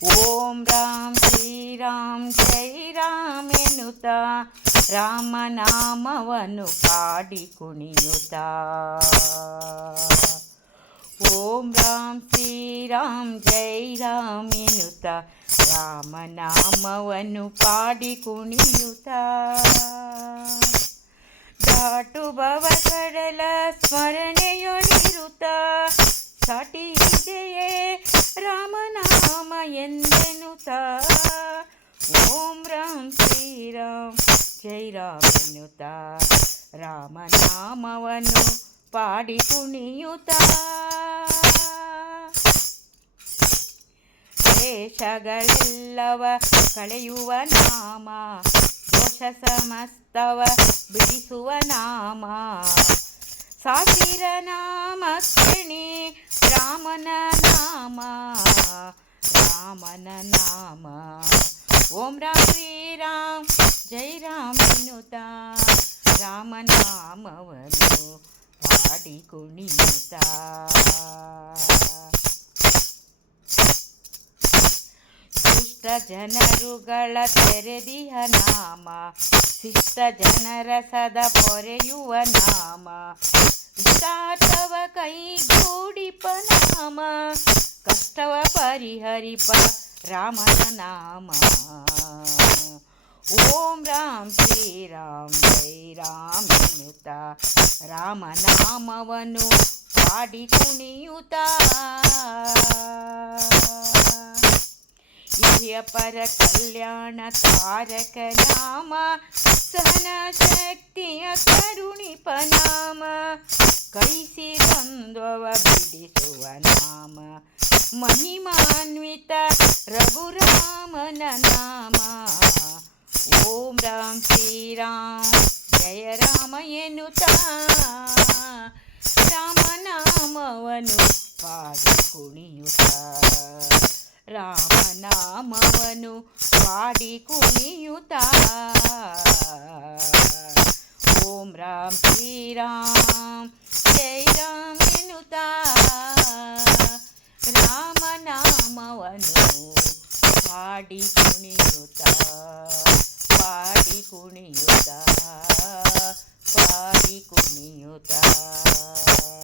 ಓಂ ರಾಮ್ ಶ್ರೀರಾಮ್ ಜೈ ರಾಮ್ ಎನ್ನುತ್ತಾ ರಾಮನಾಮವನ್ನು ಪಾಡಿ ಕುಣಿಯುತ್ತಾ. ಓಂ ರಾಮ್ ಶ್ರೀರಾಮ್ ಜೈ ರಾಮ್ ಎನ್ನುತ್ತಾ ರಾಮನಾಮವನ್ನು ಪಾಡಿ ಕುಣಿಯುತ್ತಾ. ದಾಟು ಭವ ಕಡಲ ಸ್ಮರಣೆಯೊಳಿರುತ್ತಾ ಸಾಟಿ ಇದೆಯೇ ರಾಮನಾಮ ಎಂದೆನುತ್ತಾ. ಓಂ ರಾಮ್ ಶ್ರೀರಾಮ್ ಜೈ ರಾಮ್ ಎನ್ನುತ್ತಾ ರಾಮನಾಮವನ್ನು ಪಾಡಿ ಕುಣಿಯುತ್ತಾ. ದೇಶಗಳೆಲ್ಲವ ಕಳೆಯುವ ನಾಮ, ದೋಷ ಸಮಸ್ತವ ಬಿಡಿಸುವ ನಾಮ, ಸಾವಿರ ನಾಮ ಶ್ರೇಣಿ ರಾಮನ ನಾಮ, ರಾಮನ ನಾಮ. ಓಂ ರಾಮ್ ಶ್ರೀರಾಮ್ ಜೈ ರಾಮ್ ಎನ್ನುತ್ತಾ ರಾಮನಾಮವನ್ನು ಪಾಡಿ ಕುಣಿಯುತ್ತಾ. ದುಷ್ಟ ಜನರುಗಳ ತೆರೆದಿಹ ನಾಮ, ಶಿಷ್ಟ ಜನರ ಸದಾ ಪೊರೆಯುವ ನಾಮ, ಇಷ್ಟಾರ್ಥವ ಕೈಗೂಡಿಪ ನಾಮ, ಕಷ್ಟವ ಪರಿಹರಿಪ ರಾಮನ ನಾಮ. ಓಂ ರಾಮ್ ಶ್ರೀರಾಮ್ ಜೈ ರಾಮ್ ಎನ್ನುತ್ತಾ ರಾಮನಾಮವನ್ನು ಪಾಡಿ ಕುಣಿಯುತ್ತಾ. ಇಹ ಪರ ಕಲ್ಯಾಣ ತಾರಕ ನಾಮ, ಸಹನ ಶಕ್ತಿಯ ಕರುಣಿಪ ನಾಮ, ಕೈಸಿ ದ್ವಂದ್ವವ ಬಿಡಿಸುವ ನಾಮ, ಮಹಿಮಾನ್ವಿತ ರಘುರಾಮನ ನಾಮ. ಓಂ ರಾಮ್ ಶ್ರೀರಾಮ್ ಜಯ ರಾಮ ಎನ್ನುತ್ತಾ ರಾಮನಾಮವನ್ನು ಪಾಡಿ ಕುಣಿಯುತ್ತಾ. ರಾಮನಾಮವನ್ನು ಪಾಡಿ ಕುಣಿಯುತ್ತಾ. ಓಂ ರಾಮ್ ಶ್ರೀರಾಮ್ ಜೈ ರಾಮ್ ಎನ್ನುತ್ತಾ ರಾಮನಾಮವನ್ನು ಪಾಡಿ ಕುಣಿಯುತ್ತಾ, ಪಾಡಿ ಕುಣಿಯುತ್ತಾ, ಪಾಡಿ ಕುಣಿಯುತ್ತಾ.